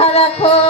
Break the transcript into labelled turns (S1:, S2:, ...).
S1: মেধা দেখো